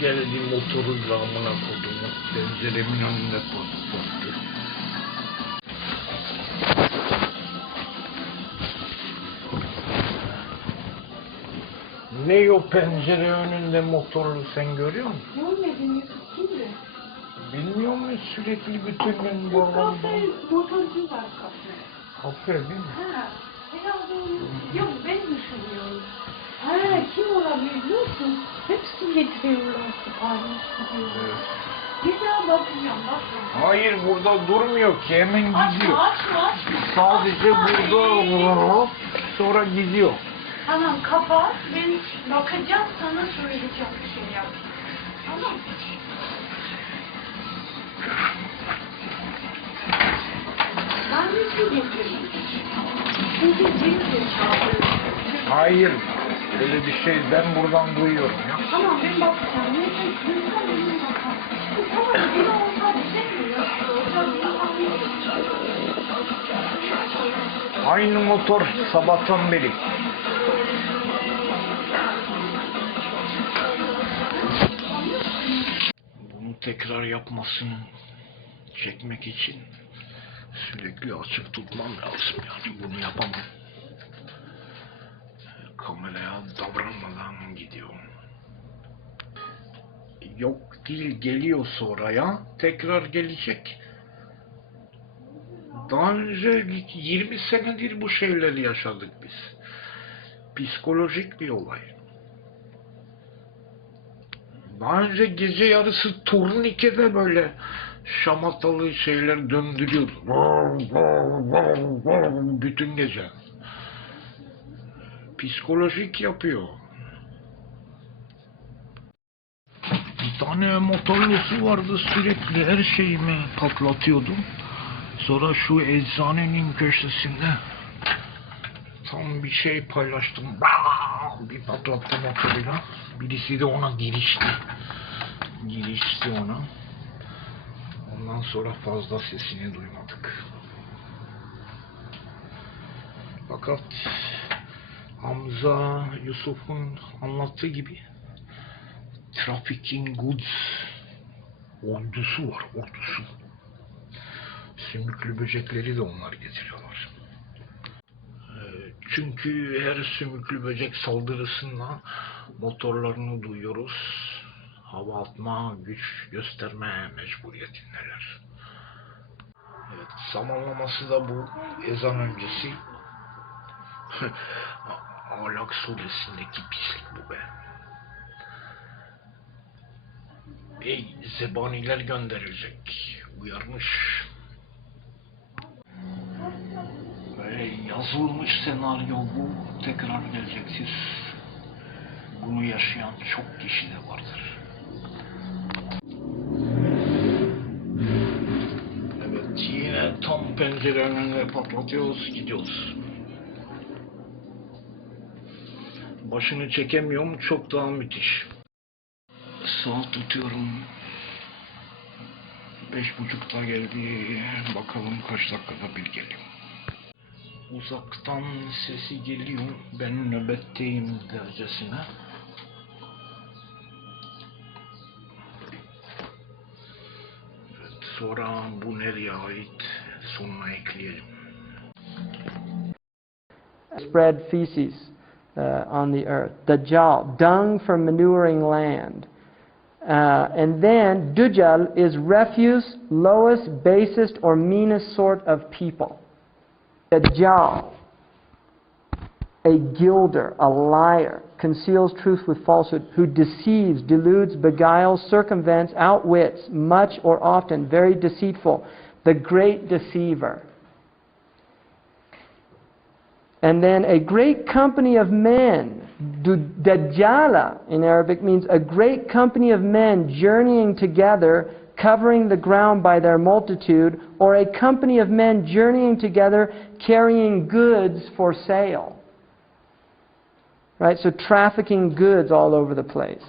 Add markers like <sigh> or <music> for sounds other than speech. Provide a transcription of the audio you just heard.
geldi motoruyla amına kodumu. Penceremin önünde patlattı. Ne o pencere önünde motorlu sen görüyor musun? Görmedin Yusuf kimdi? Bilmiyor musun sürekli bütün gün babam kafe, motorcu var kafe. Kafe değil mi? Ha, herhalde yok ben düşünüyorum. Ha, kim olabilir biliyor musun? Hepsi getiriyorlar sipariş gidiyorlar. Bir daha bakacağım, bakacağım. Hayır burada durmuyor ki hemen gidiyor. açma, açma. Sadece Açma. burada hop, sonra gidiyor. Tamam kapat, ben bakacağım sana söyleyeceğim bir şey yap. Tamam Ben de su getireyim. Çünkü zil de çalıyor. Hayır öyle bir şey ben buradan duyuyorum ya. Tamam ben bakacağım. Bize mi ya? Aynı motor sabahtan beri. Bunu tekrar yapmasını çekmek için sürekli açık tutmam lazım yani bunu yapamam. Yok değil geliyor sonra ya tekrar gelecek. Daha önce 20 senedir bu şeyleri yaşadık biz. Psikolojik bir olay. Daha önce gece yarısı turnikede böyle şamatalı şeyler döndürüyordu. Bütün gece. Psikolojik yapıyor. Bir tane motorlusu vardı sürekli her şeyimi patlatıyordu. Sonra şu eczanenin köşesinde tam bir şey paylaştım. Bir patlattı motoruyla. Birisi de ona girişti. Girişti ona. Ondan sonra fazla sesini duymadık. Fakat Hamza Yusuf'un anlattığı gibi trafficking goods ordusu var ordusu. Sümüklü böcekleri de onlar getiriyorlar. Ee, Çünkü her sümüklü böcek saldırısında motorlarını duyuyoruz. Hava atma, güç gösterme mecburiyetindeler. Evet, zamanlaması da bu ezan öncesi. <laughs> Alak suresindeki pislik bu be. Ey zebaniler gönderilecek. Uyarmış. Böyle yazılmış senaryo bu. Tekrar geleceksiz. Bunu yaşayan çok kişi de vardır. Evet yine tam pencere önüne patlatıyoruz gidiyoruz. Başını çekemiyorum çok daha müthiş. Saat tutuyorum. Beş buçukta geldi. Bakalım kaç dakikada bir geliyor. Uzaktan sesi geliyor. Ben nöbetteyim derecesine. Evet, sonra bu nereye ait sonuna ekleyelim. spread feces uh, on the earth. Dajjal, dung for manuring land. Uh, and then dujal is refuse, lowest, basest, or meanest sort of people. Dajjal, a gilder, a liar, conceals truth with falsehood, who deceives, deludes, beguiles, circumvents, outwits, much or often, very deceitful, the great deceiver. And then a great company of men. Dajjala in Arabic means a great company of men journeying together, covering the ground by their multitude, or a company of men journeying together, carrying goods for sale. Right? So trafficking goods all over the place.